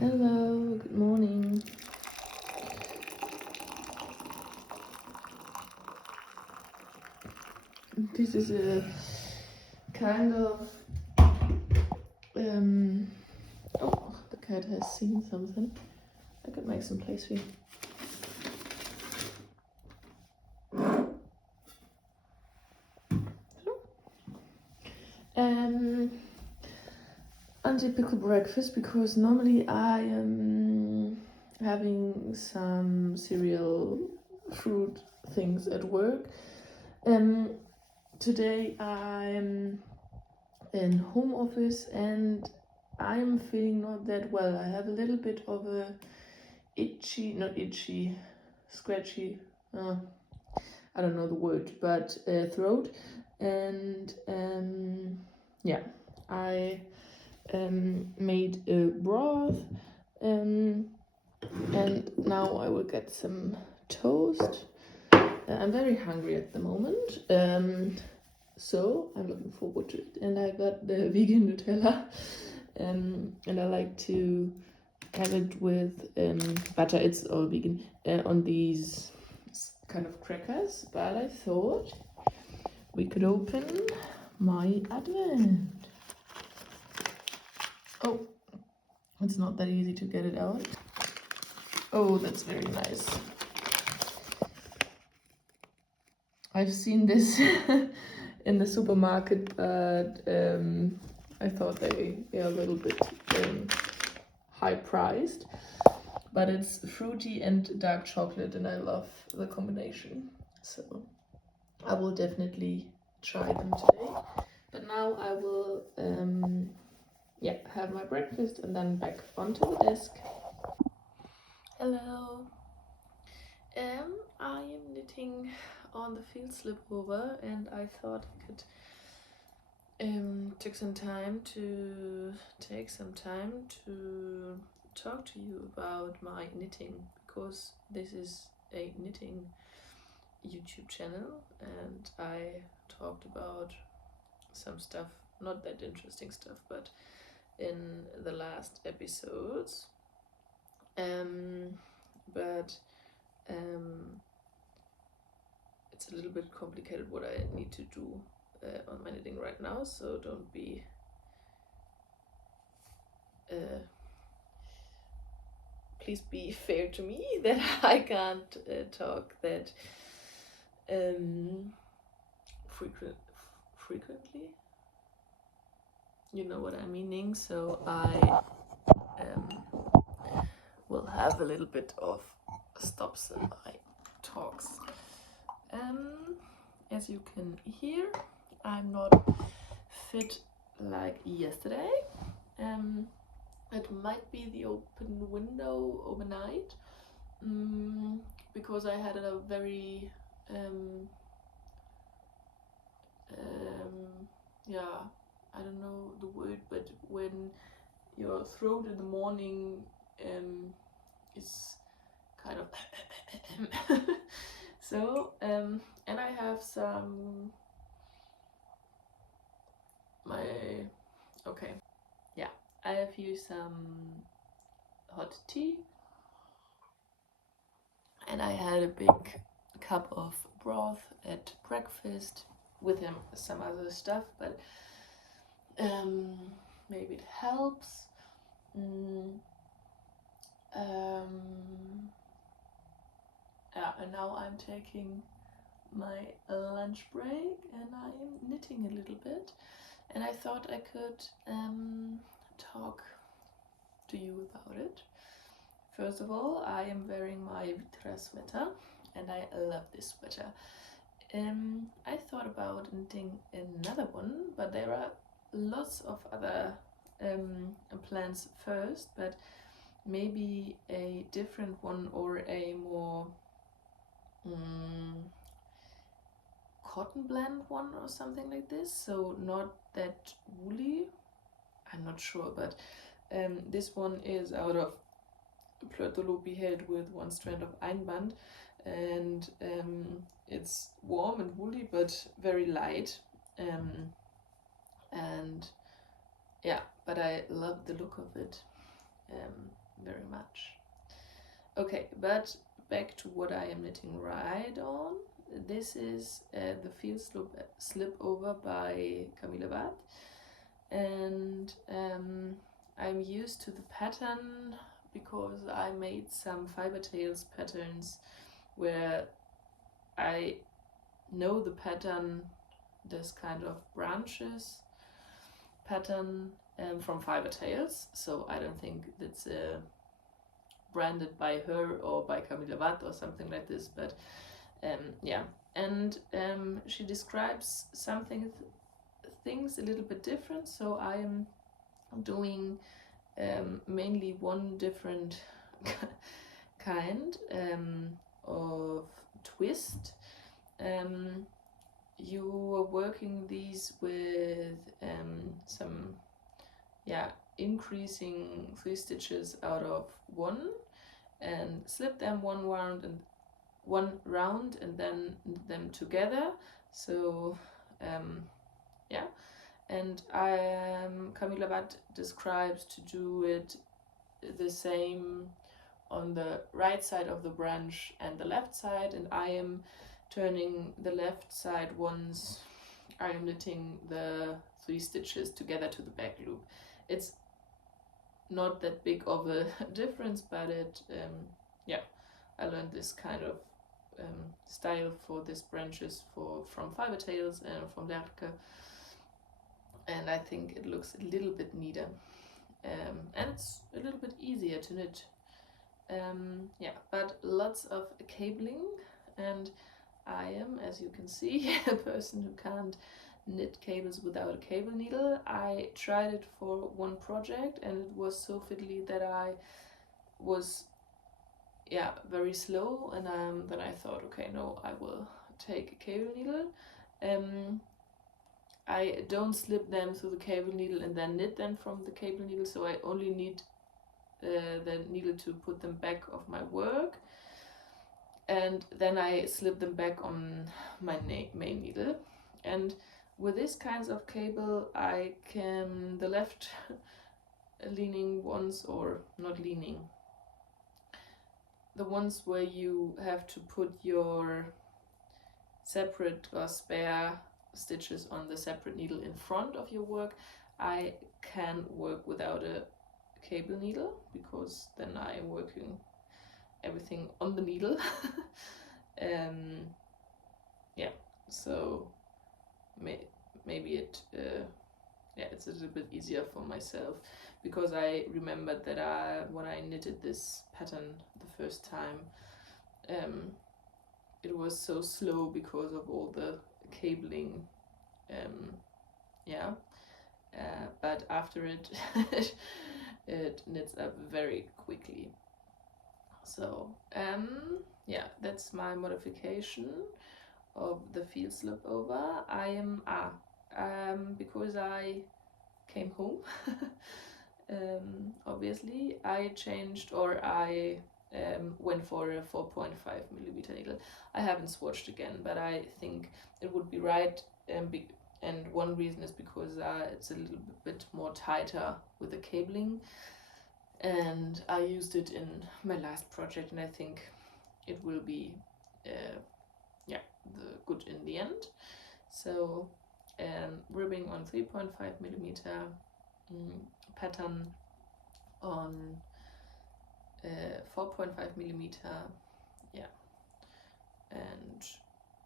Hello, good morning. This is a kind of oh, the cat has seen something. I could make some place for you. Untypical breakfast, because normally I am having some cereal fruit things at work. Today I'm in home office and I'm feeling not that well. I have a little bit of a scratchy, I don't know the word, but throat, and yeah, I made a broth, and now I will get some toast. I'm very hungry at the moment, so I'm looking forward to it. And I got the vegan Nutella, and I like to have it with butter. It's all vegan on these kind of crackers, but I thought we could open my advent. Oh, it's not that easy to get it out. Oh, that's very nice. I've seen this in the supermarket, but I thought they are a little bit high priced. But it's fruity and dark chocolate, and I love the combination. So I will definitely try them today. But now I will have my breakfast and then back onto the desk. Hello. I am knitting on the field slip over, and I thought I could take some time to talk to you about my knitting, because this is a knitting YouTube channel and I talked about some stuff, not that interesting stuff, but in the last episodes, but it's a little bit complicated what I need to do on my knitting right now, so don't be please be fair to me that I can't talk that frequently. You know what I'm meaning. So I will have a little bit of stops in my talks. As you can hear, I'm not fit like yesterday. It might be the open window overnight, because I had a very I don't know the word, but when your throat in the morning is kind of so and I have some I have here some hot tea, and I had a big cup of broth at breakfast with some other stuff, but maybe it helps. And now I'm taking my lunch break and I'm knitting a little bit, and I thought I could talk to you about it. First of all, I am wearing my Vitra sweater and I love this sweater. I thought about knitting another one, but there are lots of other plans first, but maybe a different one or a more cotton blend one or something like this, so not that woolly. I'm not sure, but this one is out of Plötolopi held with one strand of Einband, and it's warm and woolly but very light, and yeah, but I love the look of it, very much. Okay, but back to what I am knitting right on. This is the Field Slip Over by Camilla Watt, and I'm used to the pattern because I made some fiber tails patterns where I know the pattern, this kind of branches pattern from fiber tails, so I don't think it's branded by her or by Camilla Watt or something like this, but yeah. And she describes things a little bit different, so I am doing mainly one different kind of twist. You are working these with some increasing 3 stitches out of 1 and slip them one round and then knit them together. So yeah, and Camilla Watt describes to do it the same on the right side of the branch and the left side, and I am turning the left side once I am knitting the 3 stitches together to the back loop. It's not that big of a difference, but it yeah, I learned this kind of style for these branches from Fiber Tales and from Lerke, and I think it looks a little bit neater, and it's a little bit easier to knit. Yeah, but lots of cabling, and I am, as you can see, a person who can't knit cables without a cable needle. I tried it for one project and it was so fiddly that I was very slow, and then I thought, okay, no, I will take a cable needle. I don't slip them through the cable needle and then knit them from the cable needle, so I only need the needle to put them back of my work, and then I slip them back on my main needle. And with these kinds of cable, I can, the left leaning ones, or not leaning, the ones where you have to put your separate or spare stitches on the separate needle in front of your work, I can work without a cable needle, because then I am working everything on the needle. Yeah, so maybe it it's a little bit easier for myself, because I remembered that when I knitted this pattern the first time, it was so slow because of all the cabling. But after it it knits up very quickly. So yeah, that's my modification of the Field Slip Over. I am because I came home, obviously I changed, or I went for a 4.5mm needle. I haven't swatched again, but I think it would be right, and one reason is because it's a little bit more tighter with the cabling, and I used it in my last project, and I think it will be good in the end. So ribbing on 3.5mm pattern on 4.5mm, and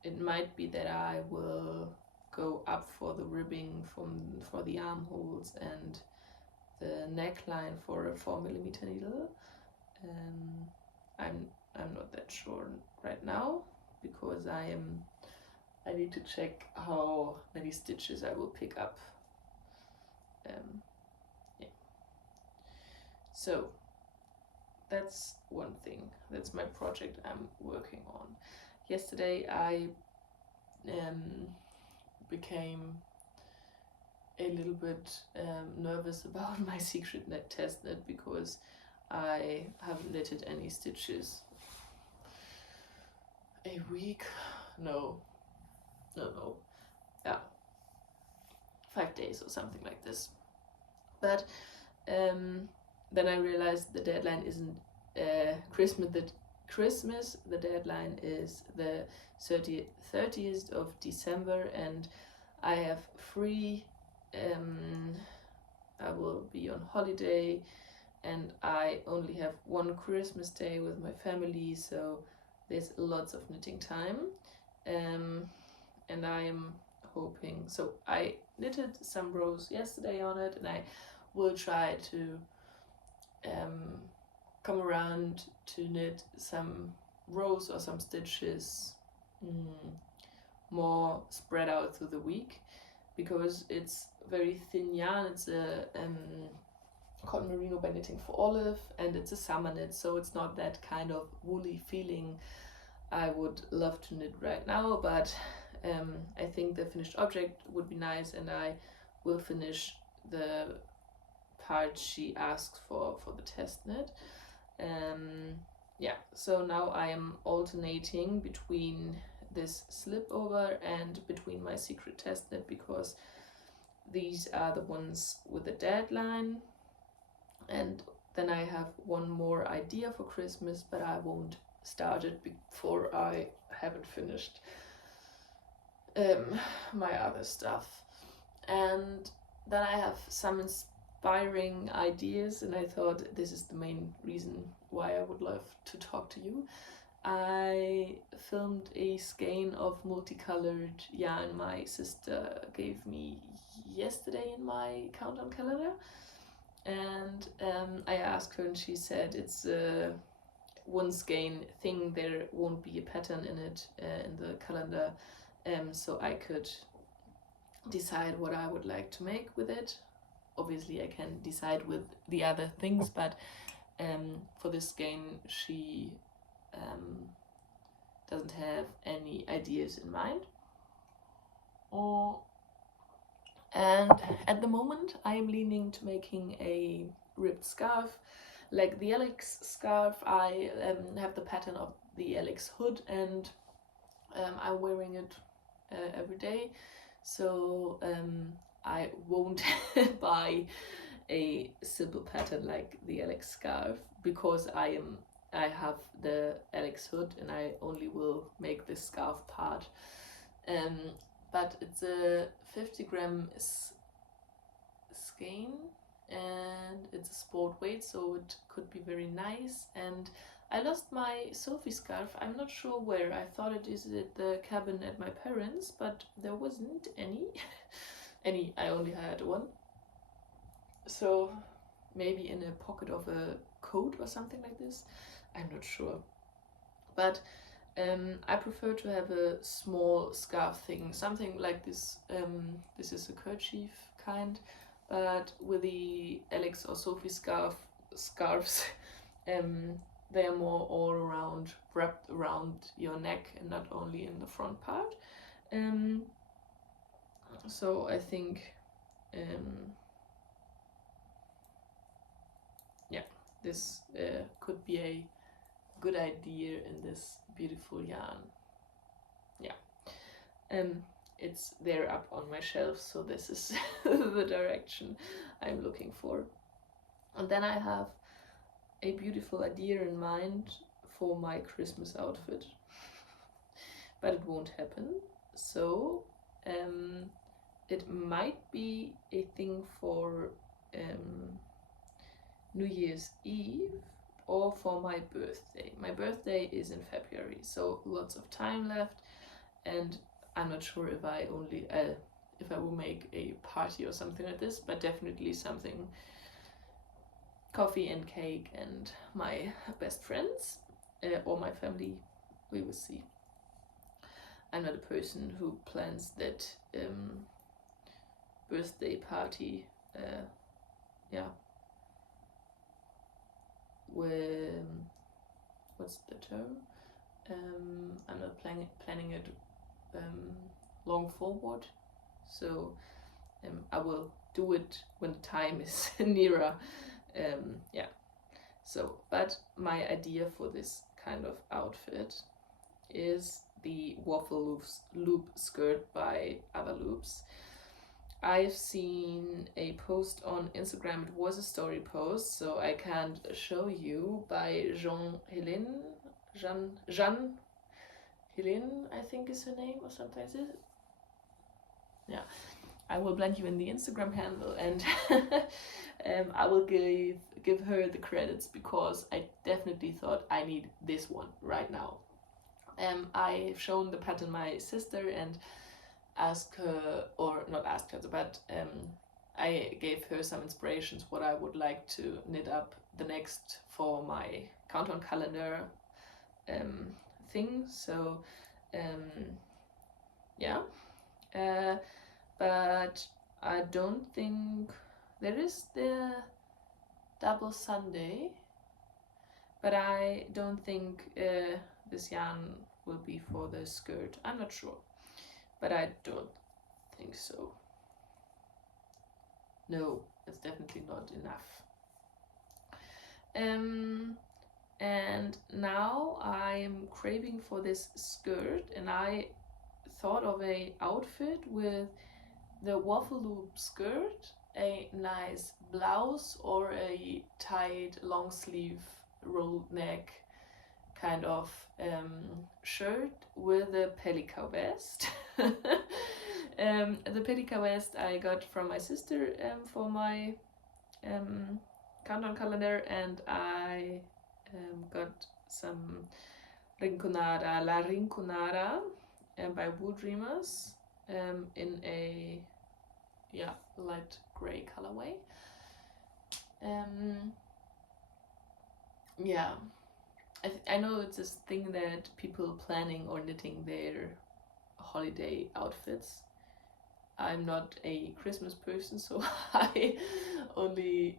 it might be that I will go up for the ribbing for the armholes and the neckline for a 4mm needle. I'm not that sure right now, because I need to check how many stitches I will pick up. So that's one thing. That's my project I'm working on. Yesterday I became a little bit nervous about my secret test knit, because I haven't knitted any stitches a week. No, 5 days or something like this. But then I realized the deadline isn't Christmas. The deadline is the 30th of December, and I have free. I will be on holiday, and I only have one Christmas day with my family, so there's lots of knitting time. And I am hoping, so I knitted some rows yesterday on it, and I will try to come around to knit some rows or some stitches more spread out through the week, because it's very thin yarn. It's a cotton merino by Knitting for Olive, and it's a summer knit, so it's not that kind of woolly feeling I would love to knit right now, but I think the finished object would be nice, and I will finish the part she asked for the test knit. Yeah, so now I am alternating between this slip over and between my secret test knit, because these are the ones with the deadline, and then I have one more idea for Christmas, but I won't start it before I haven't finished my other stuff. And then I have some inspiring ideas, and I thought this is the main reason why I would love to talk to you. I filmed a skein of multicolored yarn my sister gave me yesterday in my countdown calendar, and I asked her, and she said it's a one skein thing, there won't be a pattern in it in the calendar, so I could decide what I would like to make with it. Obviously I can decide with the other things, but for this skein she doesn't have any ideas in mind. And at the moment I am leaning to making a ribbed scarf. Like the Alex scarf, I have the pattern of the Alex hood, and I'm wearing it every day, so I won't buy a simple pattern like the Alex scarf, because I have the Alex hood and I only will make this scarf part. But it's a 50-gram skein, and it's a sport weight, so it could be very nice. And I lost my Sophie scarf. I'm not sure where. I thought it is at the cabin at my parents', but there wasn't any. I only had one. So maybe in a pocket of a coat or something like this. I'm not sure. But I prefer to have a small scarf thing, something like this. This is a kerchief kind, but with the Alex or Sophie scarves, they are more all around, wrapped around your neck and not only in the front part. So I think, yeah, this could be a good idea in this beautiful yarn. Yeah, it's there up on my shelf, so this is the direction I'm looking for. And then I have a beautiful idea in mind for my Christmas outfit, but it won't happen. So it might be a thing for New Year's Eve or for my birthday. My birthday is in February, so lots of time left, and I'm not sure if I will make a party or something like this, but definitely something, coffee and cake and my best friends or my family, we will see. I'm not a person who plans that birthday party, what's the term? I'm not planning it long forward, so I will do it when the time is nearer. So, but my idea for this kind of outfit is the waffle loop skirt by Other Loops. I've seen a post on Instagram. It was a story post, so I can't show you, by Jean Helene, I think is her name, or something like this. Yeah, I will blend you in the Instagram handle, and I will give her the credits, because I definitely thought I need this one right now. I've shown the pattern my sister and asked her, or not asked her, but I gave her some inspirations what I would like to knit up the next for my countdown calendar thing. So yeah, but I don't think there is the double Sunday, but I don't think this yarn will be for the skirt. I'm not sure, but I don't think so. No, it's definitely not enough. And now I'm craving for this skirt, and I thought of a outfit with the waffle loop skirt, a nice blouse, or a tight long sleeve rolled neck kind of shirt with a pellica vest. The pellica vest I got from my sister for my countdown calendar, and I got some Rinconada, La Rinconada by Wunderwerken in a light grey colorway. I know it's this thing that people planning or knitting their holiday outfits. I'm not a Christmas person, so I only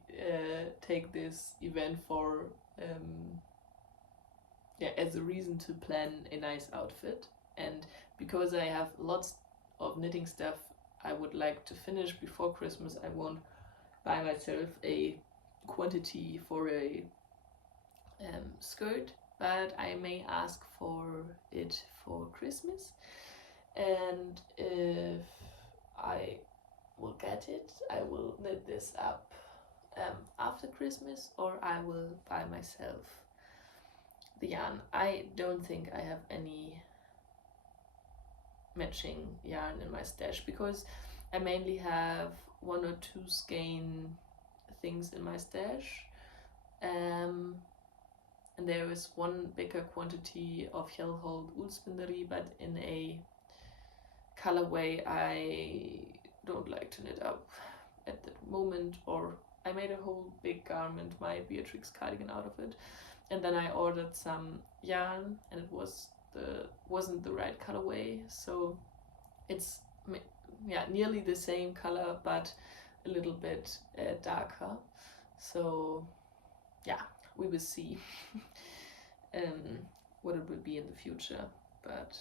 take this event for as a reason to plan a nice outfit. And because I have lots of knitting stuff I would like to finish before Christmas, I won't buy myself a quantity for a skirt, but I may ask for it for Christmas. And if I will get it, I will knit this up after Christmas, or I will buy myself the yarn. I don't think I have any matching yarn in my stash, because I mainly have 1 or 2 skein things in my stash, and there is one bigger quantity of Hjellhold Ullspinderi, but in a colorway I don't like to knit up at the moment, or I made a whole big garment, my Beatrix cardigan, out of it, and then I ordered some yarn, and it wasn't the right colorway, so it's nearly the same color but a little bit darker. So yeah, we will see what it will be in the future, but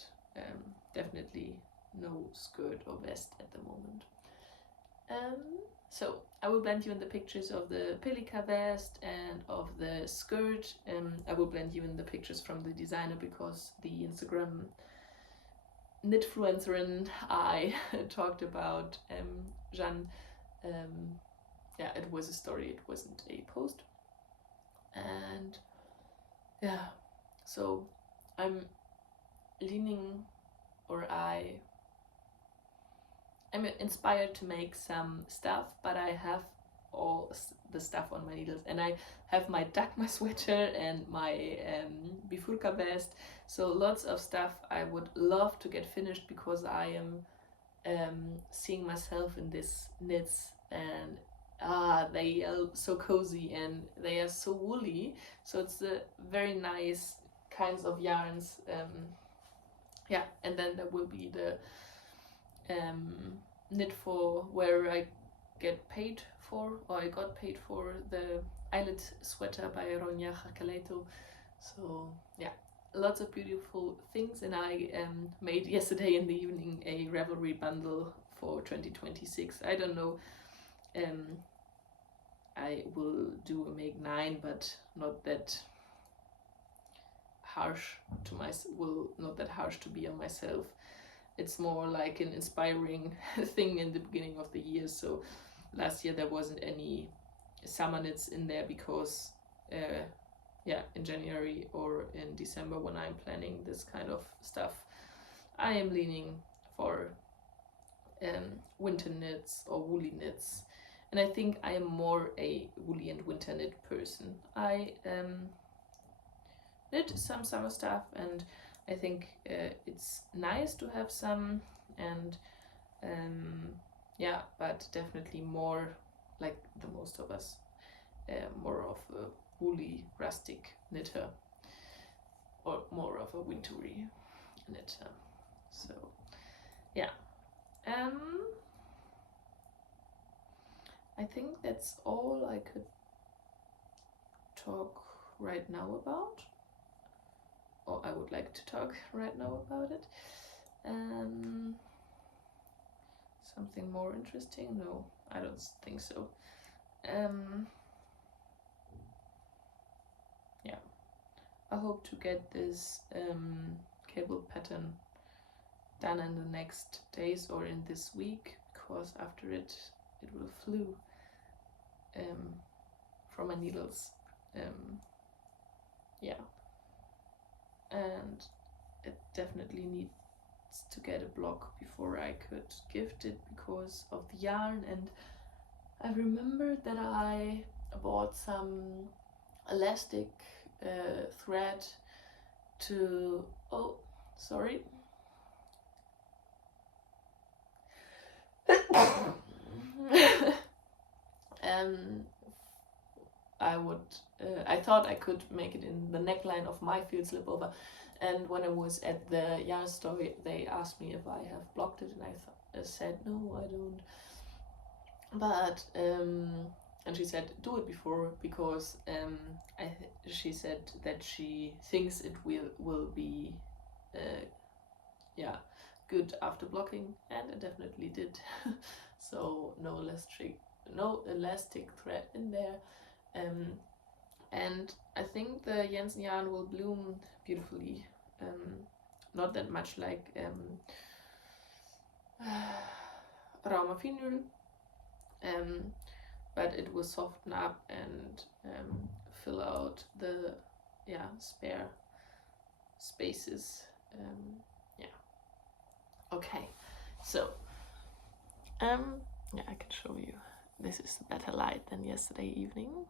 definitely no skirt or vest at the moment. So I will blend you in the pictures of the pellica vest and of the skirt, and I will blend you in the pictures from the designer, because the Instagram knitfluencerin I talked about, Jeanne, it was a story, it wasn't a post. And yeah, so I'm leaning, or I'm inspired to make some stuff, but I have all the stuff on my needles, and I have my Dagmar sweater and my bifurca vest, so lots of stuff I would love to get finished, because I am seeing myself in these knits, and they are so cozy and they are so woolly, so it's a very nice kinds of yarns. And then there will be the knit for where I get paid for, or I got paid for, the eyelet sweater by Ronja Jacaleto. So yeah, lots of beautiful things, and I made yesterday in the evening a Ravelry bundle for 2026. I don't know, I will do a make 9, but not that harsh to myself, not that harsh to be on myself. it's more like an inspiring thing in the beginning of the year. So last year there wasn't any summer knits in there because in January or in December, when I'm planning this kind of stuff, I am leaning for winter knits or woolly knits. And I think I am more a woolly and winter knit person. I knit some summer stuff, and I think it's nice to have some, and but definitely more, like the most of us, more of a woolly rustic knitter, or more of a wintry knitter. So yeah, I think that's all I could talk right now about, or I would like to talk right now about it. Something more interesting? No, I don't think so. Yeah, I hope to get this cable pattern done in the next days or in this week, because after it will flew from my needles. And it definitely needs to get a block before I could gift it because of the yarn. And I remembered that I bought some elastic thread to I thought I could make it in the neckline of my field slip over, and when I was at the yarn store they asked me if I have blocked it, and I said no, I don't. But and she said do it before, because she said that she thinks it will be good after blocking, and it definitely did. So no elastic thread in there. And I think the Jensen yarn will bloom beautifully. Not that much like Ravelry, but it will soften up and fill out the spare spaces. Okay, so I can show you. This is better light than yesterday evening.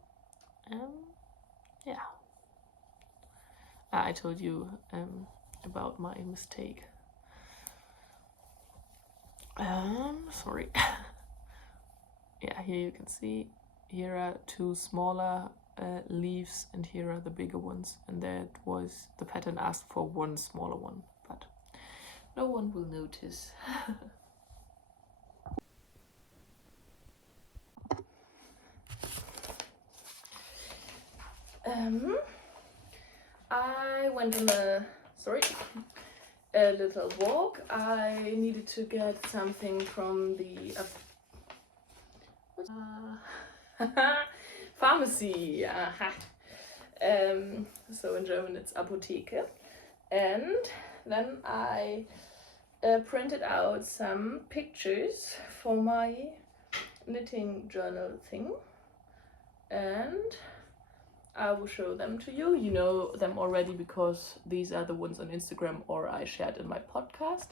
I told you about my mistake. Sorry. Yeah, here you can see, here are two smaller leaves, and here are the bigger ones, and that was the pattern asked for one smaller one, but no one will notice. I went on a little walk. I needed to get something from the pharmacy. So in German it's Apotheke. And then I printed out some pictures for my knitting journal thing, and I will show them to you. You know them already because these are the ones on Instagram or I shared in my podcast.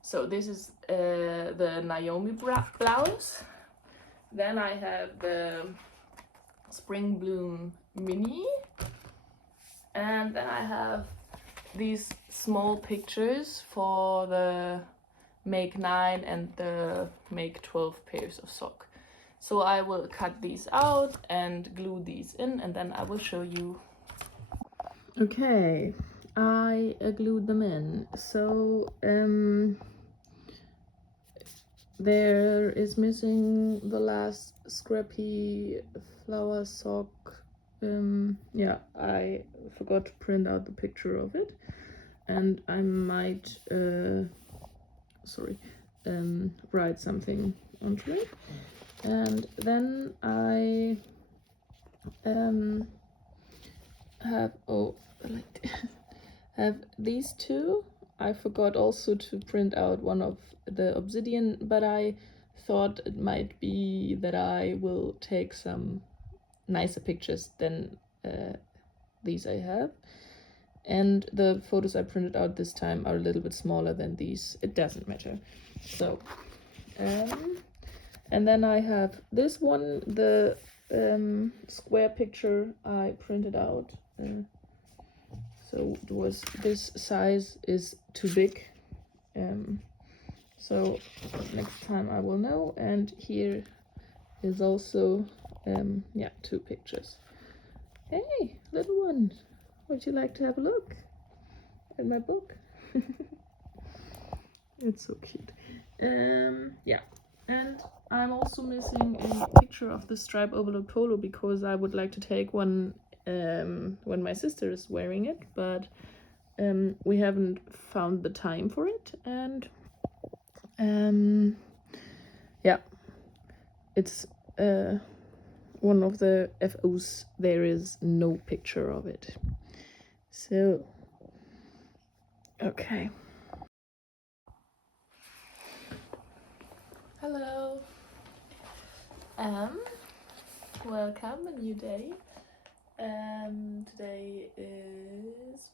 So this is the Naomi blouse. Then I have the Spring Bloom mini, and then I have these small pictures for the make 9 and the make 12 pairs of sock. So I will cut these out and glue these in, and then I will show you. Okay, I glued them in. So there is missing the last scrappy flower sock. I forgot to print out the picture of it, and I might write something onto it. And then I have these two. I forgot also to print out one of the obsidian, but I thought it might be that I will take some nicer pictures than these I have. And the photos I printed out this time are a little bit smaller than these. It doesn't matter. So, and then I have this one, the square picture I printed out. So it was this size is too big. So next time I will know. And here is also yeah, 2 pictures. Hey, little one, would you like to have a look at my book? It's so cute. Yeah, and I'm also missing a picture of the stripe overlock polo because I would like to take one when my sister is wearing it, but we haven't found the time for it. And yeah, it's one of the FOs. There is no picture of it. So okay. Hello. Welcome, a new day. Today is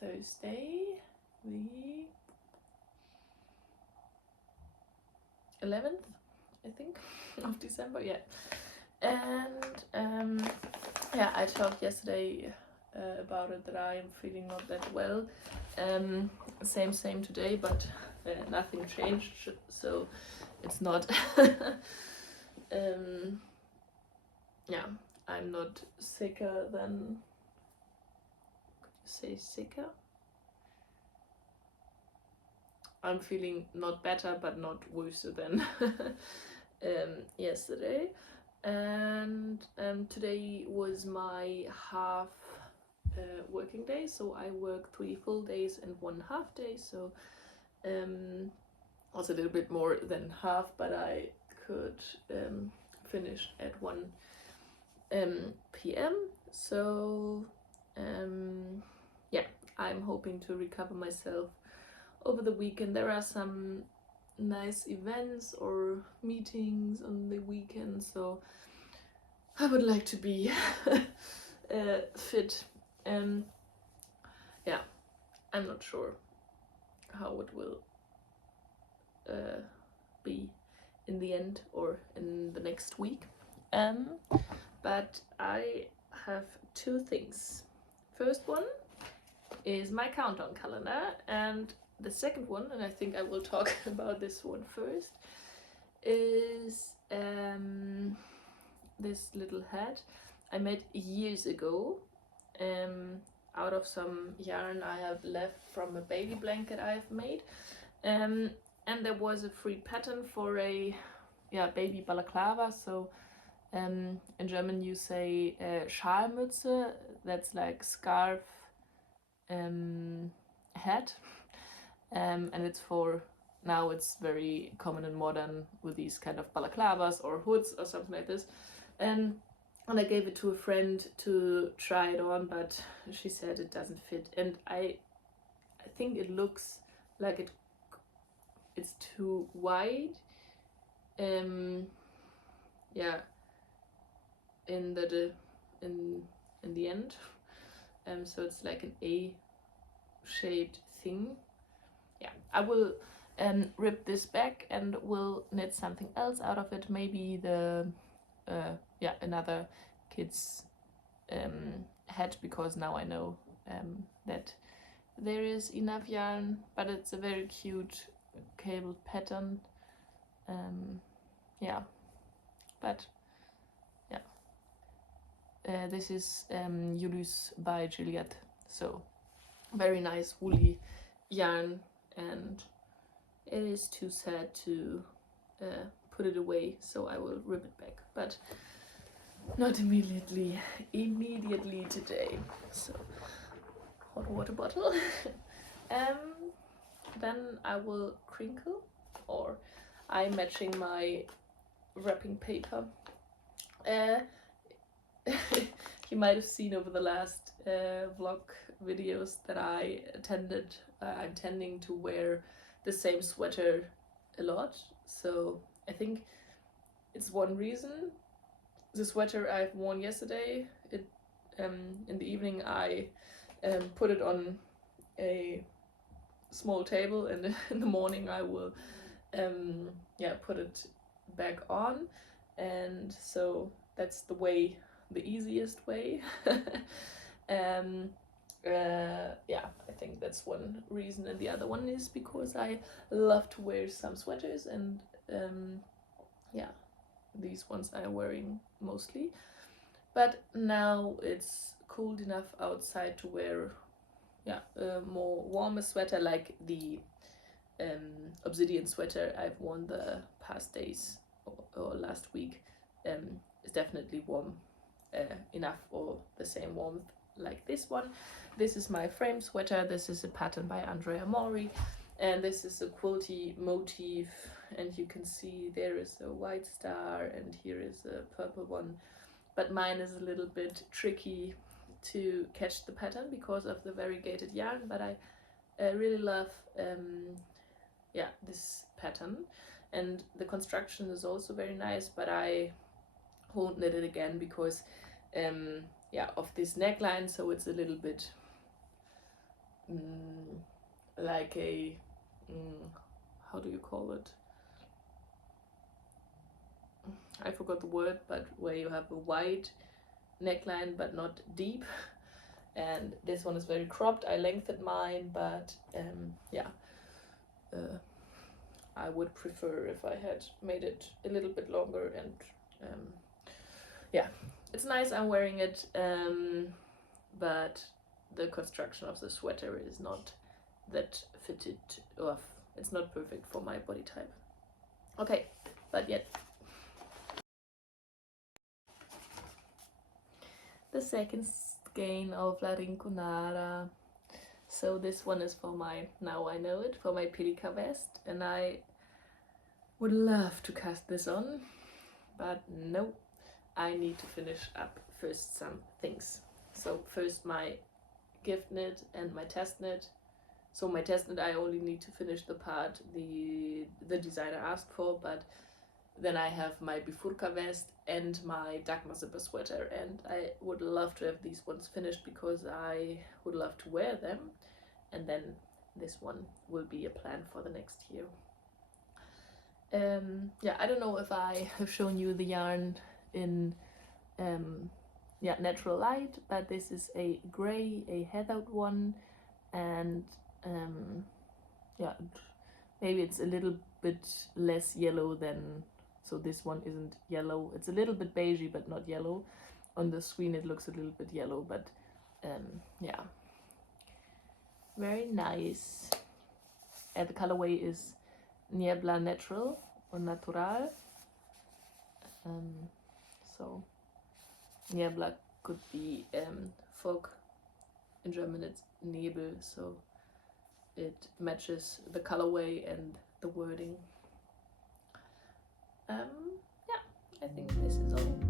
Thursday, the 11th, I think, of December, yeah. And yeah, I talked yesterday about it, that I am feeling not that well. Same today, but nothing changed, so it's not yeah, I'm not sicker than, could you say sicker? I'm feeling not better, but not worse than yesterday. And today was my half working day, so I work 3 full days and 1 half day, so also a little bit more than half, but I could finish at 1 p.m. So yeah, I'm hoping to recover myself over the weekend. There are some nice events or meetings on the weekend, so I would like to be fit. Yeah, I'm not sure how it will be in the end or in the next week, but I have 2 things. First one is my countdown calendar, and the second one, and I think I will talk about this one first, is this little hat I made years ago out of some yarn I have left from a baby blanket I've made, and there was a free pattern for a baby balaclava. So in German you say Schalmütze, that's like scarf hat, and it's for, now it's very common and modern with these kind of balaclavas or hoods or something like this. And I gave it to a friend to try it on, but she said it doesn't fit, and I think it looks like it's too wide. Yeah, in the end, so it's like an A-shaped thing. Yeah, I will rip this back and will knit something else out of it. Maybe the another kid's hat, because now I know that there is enough yarn, but it's a very cute cable pattern. Yeah, but yeah, this is Ulysses by Juliet, so very nice woolly yarn, and it is too sad to put it away, so I will rip it back, but not immediately today. So hot water bottle. Then I will crinkle, or I'm matching my wrapping paper. You might have seen over the last vlog videos that I'm tending to wear the same sweater a lot, so I think it's one reason. The sweater I've worn yesterday, in the evening I put it on a small table, and in the morning I will put it back on, and so that's the easiest way. I think that's one reason, and the other one is because I love to wear some sweaters, and these ones I'm wearing mostly. But now it's cold enough outside to wear a more warmer sweater, like the obsidian sweater I've worn the past days or last week. Is definitely warm enough, or the same warmth like this one. This is my frame sweater. This is a pattern by Andrea Mori, and this is a quilty motif, and you can see there is a white star and here is a purple one, but mine is a little bit tricky to catch the pattern because of the variegated yarn, but I really love this pattern, and the construction is also very nice, but I won't knit it again because of this neckline, so it's a little bit like a how do you call it? I forgot the word, but where you have a wide neckline but not deep, and this one is very cropped. I lengthened mine, but I would prefer if I had made it a little bit longer, and it's nice I'm wearing it, but the construction of the sweater is not that fitted, or it's not perfect for my body type. Okay, but yet. The second skein of La Rinconada. So this one is for my, now I know it, for my pelica vest, and I would love to cast this on, but no, I need to finish up first some things. So first my gift knit and my test knit. So my test knit I only need to finish the part the designer asked for, but then I have my bifurca vest and my Dagmar zipper sweater, and I would love to have these ones finished because I would love to wear them, and then this one will be a plan for the next year. I don't know if I have shown you the yarn in natural light, but this is a grey, a heathered one, and maybe it's a little bit less yellow than, so this one isn't yellow, it's a little bit beigey but not yellow. On the screen it looks a little bit yellow, but very nice. And the colorway is Niebla Natural or Natural. So Niebla could be fog. In German it's Nebel, so it matches the colorway and the wording. I think this is all.